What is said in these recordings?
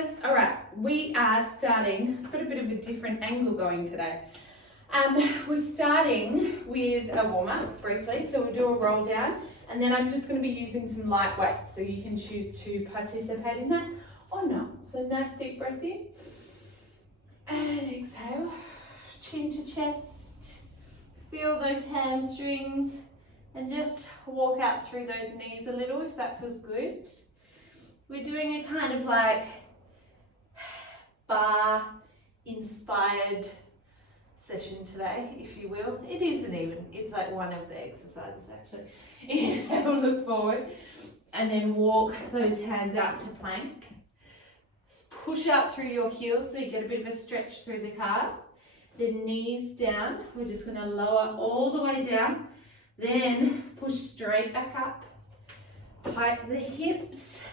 guys. All right, we are starting, I've got a bit of a different angle going today. We're starting with a warm-up briefly, so we'll do a roll down, and then I'm just going to be using some light weights, so you can choose to participate in that or not. So nice deep breath in, and exhale, chin to chest, feel those hamstrings, and just walk out through those knees a little if that feels good. We're doing a kind of like bar inspired session today, if you will. It isn't even, it's like one of the exercises actually. Inhale, look forward, and then walk those hands out to plank. Push out through your heels so you get a bit of a stretch through the calves. The knees down, we're just gonna lower all the way down, then push straight back up. Hike the hips,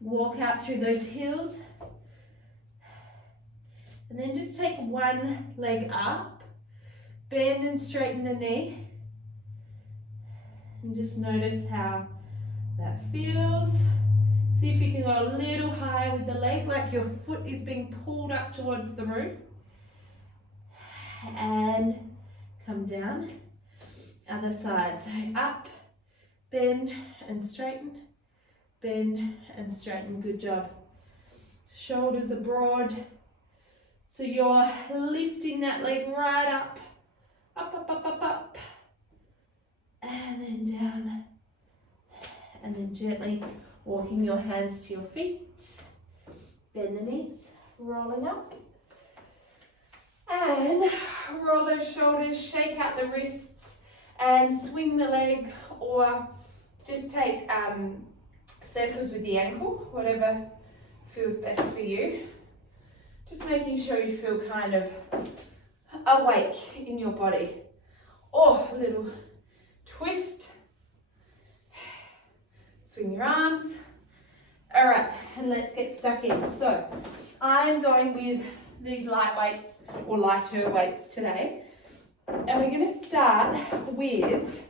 walk out through those heels, and then just take one leg up, bend and straighten the knee, and just notice how that feels. See if you can go a little higher with the leg, like your foot is being pulled up towards the roof, and come down. Other side, so up, bend and straighten, bend and straighten, good job. Shoulders are broad, so you're lifting that leg right up, up, up, up, up, up, and then down, and then gently walking your hands to your feet, bend the knees, rolling up, and roll those shoulders, shake out the wrists, and swing the leg, or just take circles with the ankle, whatever feels best for you. Just making sure you feel kind of awake in your body. Oh, a little twist. Swing your arms. All right, and let's get stuck in. So I'm going with these light weights or lighter weights today. And we're going to start with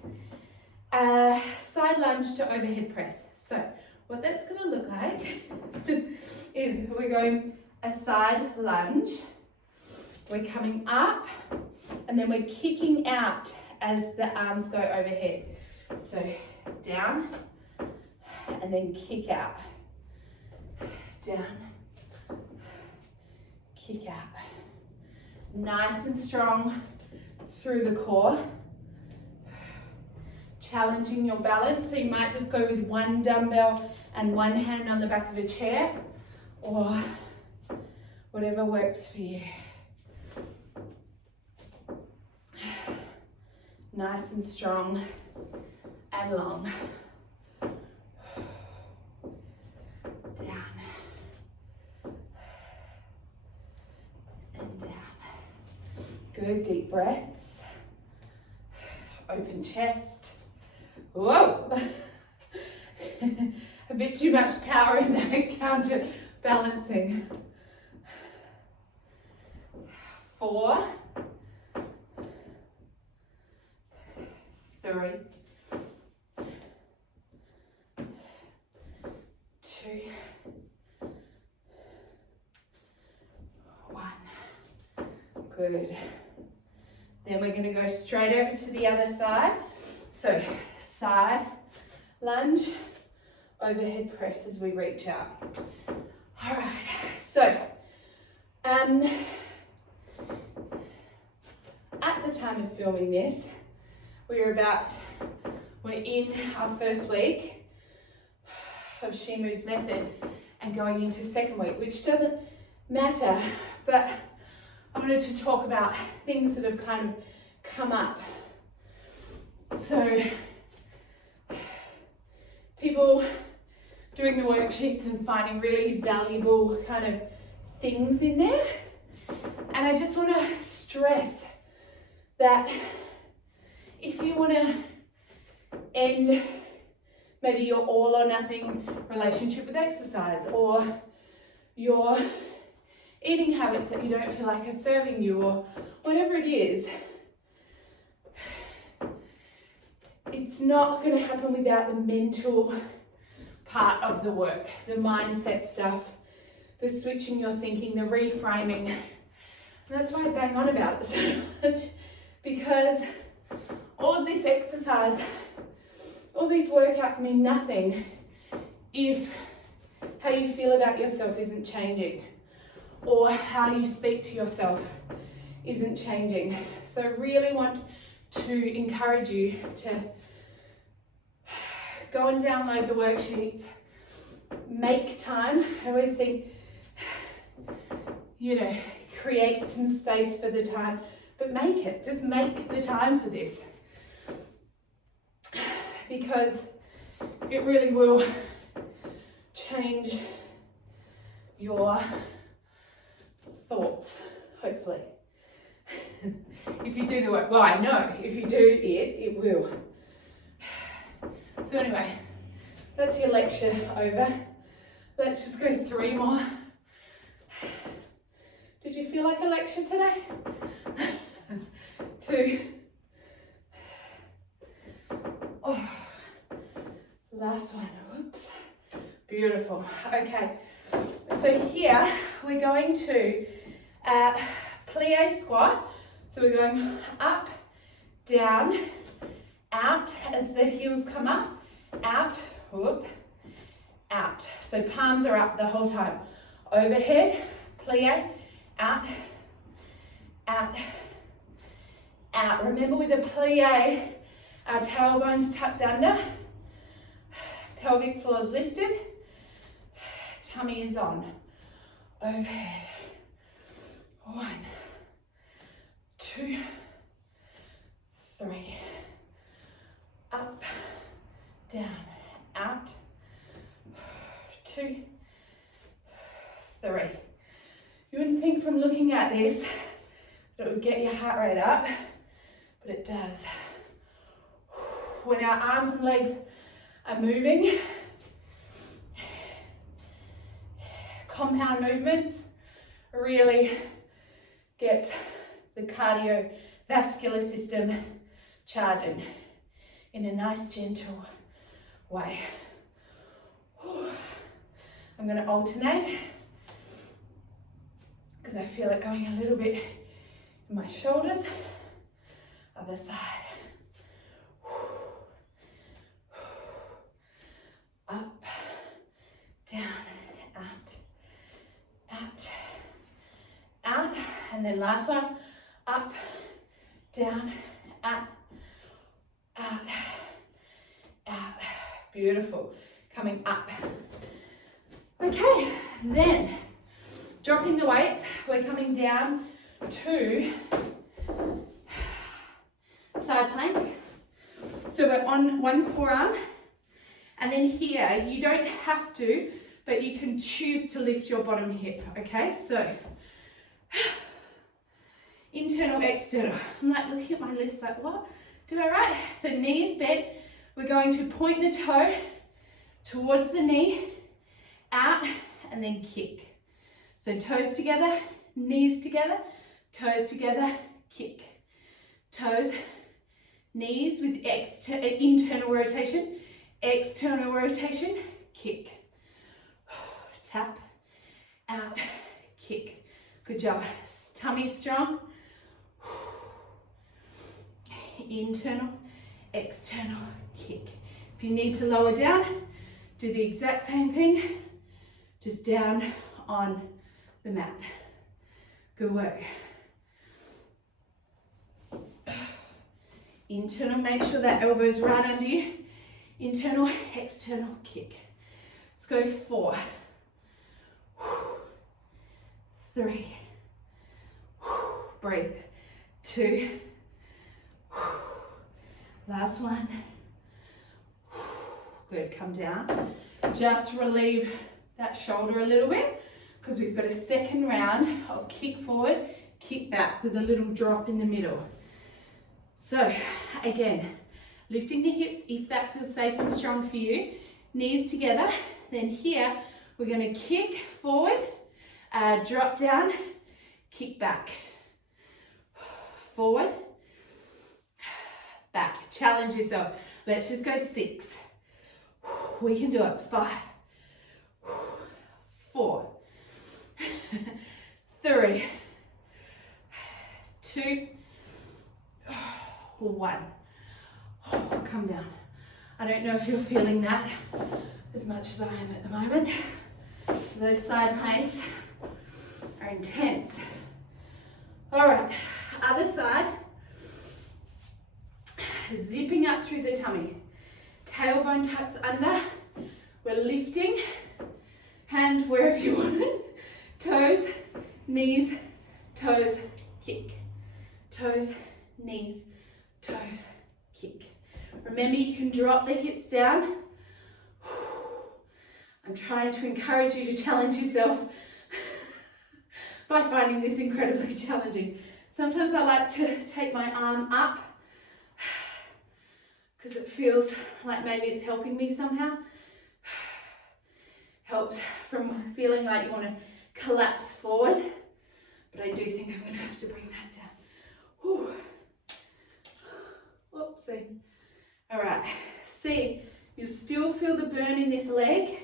a side lunge to overhead press. So what that's going to look like is we're going a side lunge. We're coming up and then we're kicking out as the arms go overhead. So down and then kick out. Down, kick out. Nice and strong through the core, challenging your balance. So you might just go with one dumbbell and one hand on the back of a chair, or whatever works for you. Nice and strong and long. Down and down. Good, deep breaths. Open chest. Whoa! A bit too much power in that counter balancing. 4, 3, 2, 1. Good. Then we're going to go straight over to the other side. So side lunge, overhead press as we reach out. All right, so at the time of filming this, we're in our first week of She Moves method and going into second week, which doesn't matter, but I wanted to talk about things that have kind of come up. So people doing the worksheets and finding really valuable kind of things in there. And I just want to stress that if you want to end maybe your all or nothing relationship with exercise, or your eating habits that you don't feel like are serving you, or whatever it is, it's not going to happen without the mental part of the work, the mindset stuff, the switching your thinking, the reframing. And that's why I bang on about it so much, because all of this exercise, all these workouts mean nothing if how you feel about yourself isn't changing, or how you speak to yourself isn't changing. So I really want to encourage you to go and download the worksheets, make time. I always think, you know, create some space for the time, but make it, just make the time for this, because it really will change your thoughts, hopefully. If you do the work, well, I know if you do it, it will. So anyway, that's your lecture over. Let's just go 3 more. Did you feel like a lecture today? 2. Oh, last one. Oops. Beautiful. Okay. So here we're going to plie squat. So we're going up, down, out as the heels come up, out, whoop, out. So palms are up the whole time. Overhead, plie, out, out, out. Remember with the plie, our tailbones tucked under, pelvic floor is lifted, tummy is on. Overhead. 1, 2, 3. Up, down, out. 2, 3. You wouldn't think from looking at this that it would get your heart rate up, but it does. When our arms and legs are moving, compound movements really get the cardiovascular system charging in a nice gentle way. I'm going to alternate because I feel it going a little bit in my shoulders. Other side. Up, down, out, out, out. And then last one, up, down, out, out, out. Beautiful. Coming up. Okay, then dropping the weights, we're coming down to side plank. So we're on one forearm, and then here you don't have to, but you can choose to lift your bottom hip. Okay, so internal, external. I'm like looking at my list like, what did I write? So knees bent, we're going to point the toe towards the knee, out, and then kick. So toes together, knees together, toes together, kick. Toes, knees with internal rotation, external rotation, kick. Tap, out, kick. Good job. Tummy strong. Internal, external, kick. If you need to lower down, do the exact same thing, just down on the mat. Good work. Internal, make sure that elbow's right under you. Internal, external, kick. Let's go 4, 3, breathe, 2, last one. Good, come down. Just relieve that shoulder a little bit because we've got a second round of kick forward, kick back with a little drop in the middle. So again, lifting the hips if that feels safe and strong for you. Knees together. Then here we're going to kick forward, drop down, kick back. Forward, back. Challenge yourself. Let's just go 6. We can do it. 5, 4, 3, 2, 1. Come down. I don't know if you're feeling that as much as I am at the moment. Those side pains are intense. All right, other side. Zipping up through the tummy. Tailbone tucks under. We're lifting. Hand wherever you want it. Toes, knees, toes, kick. Toes, knees, toes, kick. Remember, you can drop the hips down. I'm trying to encourage you to challenge yourself by finding this incredibly challenging. Sometimes I like to take my arm up because it feels like maybe it's helping me somehow. Helps from feeling like you want to collapse forward, but I do think I'm going to have to bring that down. Whew. Oopsie. All right, see, you'll still feel the burn in this leg.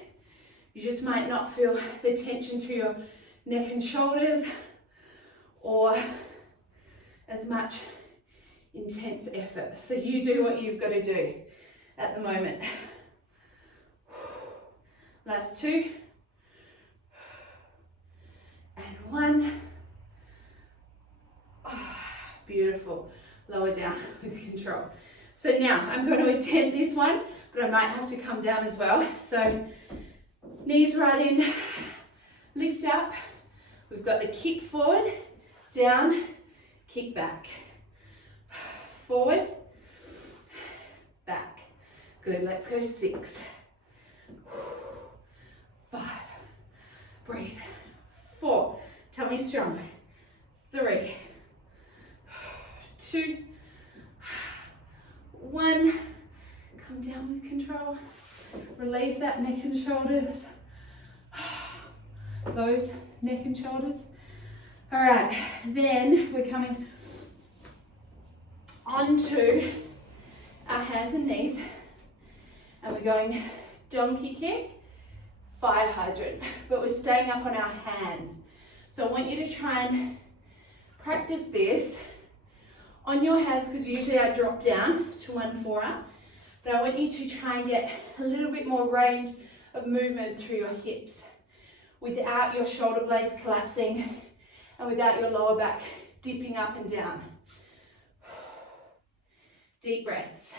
You just might not feel the tension through your neck and shoulders or as much intense effort. So you do what you've got to do at the moment. Last 2. And 1. Oh, beautiful. Lower down with control. So now I'm going to attempt this one, but I might have to come down as well. So knees right in, lift up. We've got the kick forward, down, kick back. Forward, back. Good, let's go 6. 5. Breathe. 4. Tummy strong. 3. 2. 1. Come down with control. Relieve that neck and shoulders. Those neck and shoulders. All right, then we're coming onto our hands and knees, and we're going donkey kick, fire hydrant, but we're staying up on our hands. So I want you to try and practice this on your hands, because usually I drop down to one forearm, but I want you to try and get a little bit more range of movement through your hips without your shoulder blades collapsing and without your lower back dipping up and down. Deep breaths.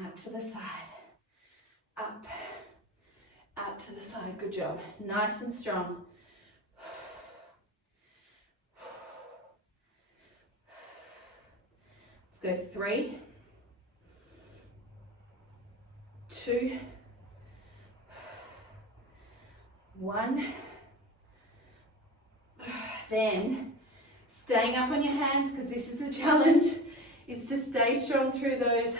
Out to the side. Up. Out to the side. Good job. Nice and strong. Let's go 3, 2, 1. Then, staying up on your hands, because this is a challenge, is to stay strong through those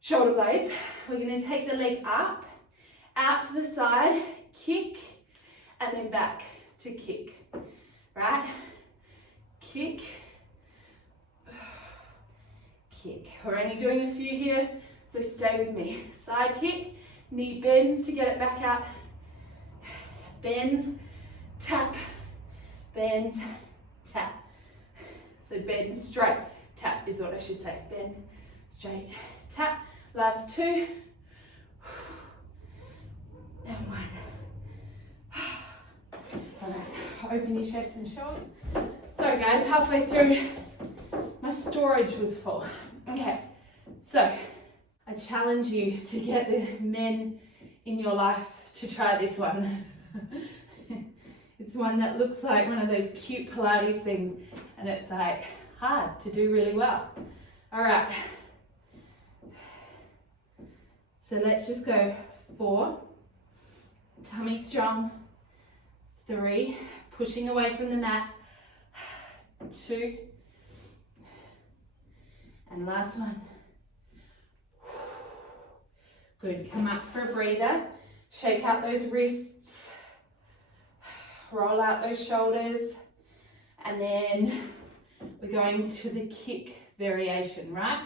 shoulder blades. We're going to take the leg up, out to the side, kick, and then back to kick. Right? Kick, kick. We're only doing a few here, so stay with me. Side kick, knee bends to get it back out. Bends, tap, bend, tap. So bend straight, tap is what I should say. Bend, straight, tap. Last 2. And 1. All right, open your chest and shoulders. Sorry guys, halfway through, my storage was full. Okay, so I challenge you to get the men in your life to try this one. It's one that looks like one of those cute Pilates things, and it's like hard to do really well. All right, so let's just go 4, tummy strong, 3, pushing away from the mat, 2, and last one. Good, come up for a breather, shake out those wrists, roll out those shoulders, and then we're going to the kick variation, right?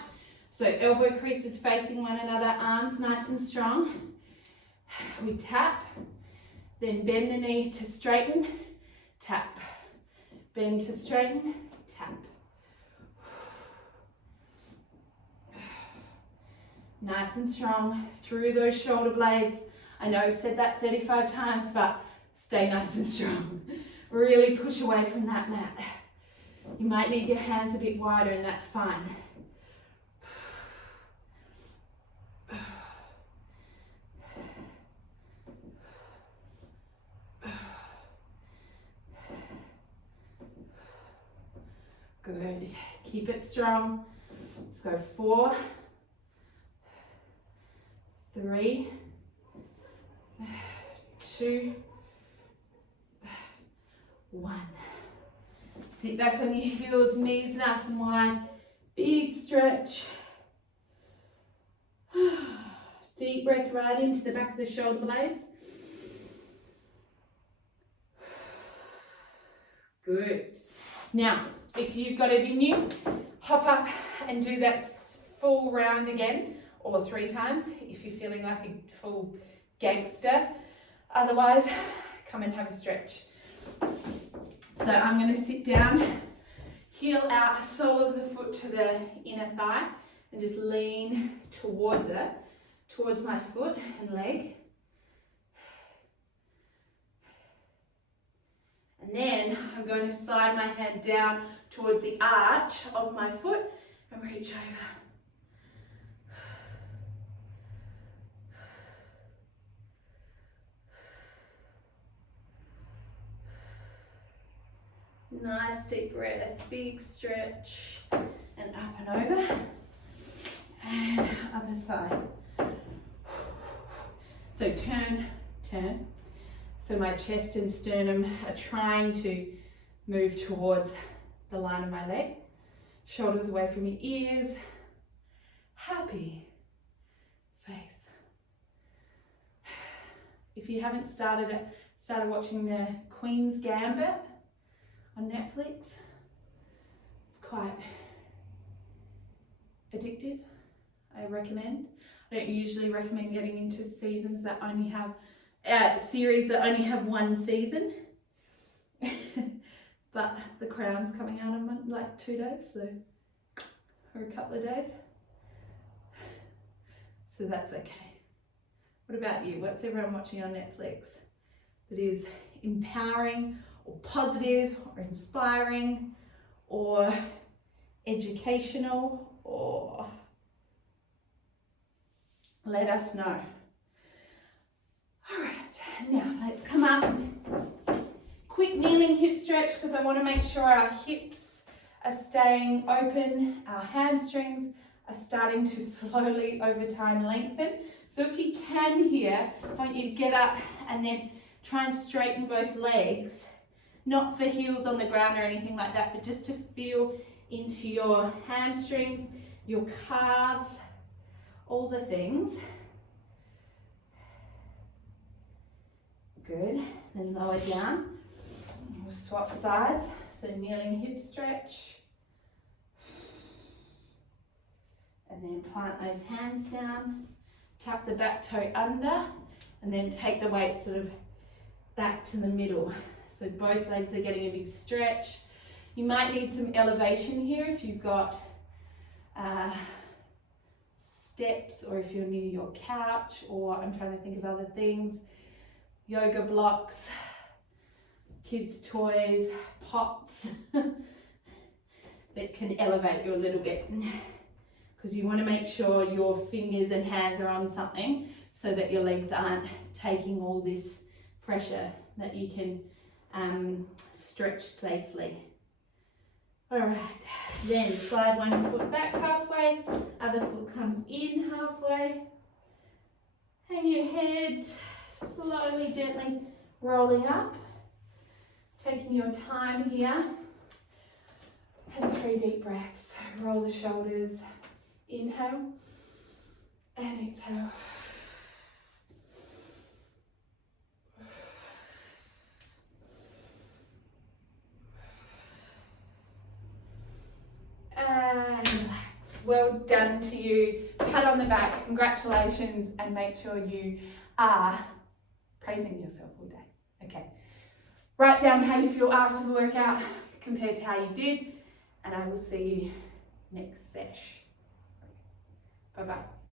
So elbow creases facing one another, arms nice and strong. We tap, then bend the knee to straighten, tap. Bend to straighten, tap. Nice and strong through those shoulder blades. I know I've said that 35 times, but stay nice and strong. Really push away from that mat. You might need your hands a bit wider, and that's fine. Good. Keep it strong. Let's go 4, 3, 2, 1. Sit back on your heels, knees nice and wide. Big stretch. Deep breath right into the back of the shoulder blades. Good. Now, if you've got it in you, hop up and do that full round again, or 3 times if you're feeling like a full gangster. Otherwise, come and have a stretch. So I'm going to sit down, heel out, sole of the foot to the inner thigh, and just lean towards it, towards my foot and leg. And then I'm going to slide my hand down towards the arch of my foot and reach over. Nice deep breath, big stretch, and up and over. And other side. So turn, turn. So my chest and sternum are trying to move towards the line of my leg. Shoulders away from your ears. Happy face. If you haven't started watching the Queen's Gambit on Netflix, it's quite addictive. I recommend. I don't usually recommend getting into seasons that only have series that only have 1 season. But The Crown's coming out in like 2 days, so, or a couple of days. So that's okay. What about you? What's everyone watching on Netflix that is empowering or positive or inspiring or educational, or let us know. All right, now let's come up. Quick kneeling hip stretch, because I want to make sure our hips are staying open, our hamstrings are starting to slowly over time lengthen. So if you can here, I want you to get up and then try and straighten both legs, not for heels on the ground or anything like that, but just to feel into your hamstrings, your calves, all the things. Good, then lower down. We'll swap sides, so kneeling hip stretch. And then plant those hands down, tap the back toe under, and then take the weight sort of back to the middle. So both legs are getting a big stretch. You might need some elevation here if you've got steps, or if you're near your couch, or I'm trying to think of other things. Yoga blocks, kids' toys, pots that can elevate you a little bit, because you want to make sure your fingers and hands are on something so that your legs aren't taking all this pressure, that you can stretch safely. All right, then slide one foot back halfway, other foot comes in halfway. Hang your head, slowly, gently rolling up, taking your time here. And 3 deep breaths. Roll the shoulders, inhale and exhale. And relax. Well done to you, pat on the back, congratulations, and make sure you are praising yourself all day. Okay. Write down how you feel after the workout compared to how you did, and I will see you next sesh. Bye-bye.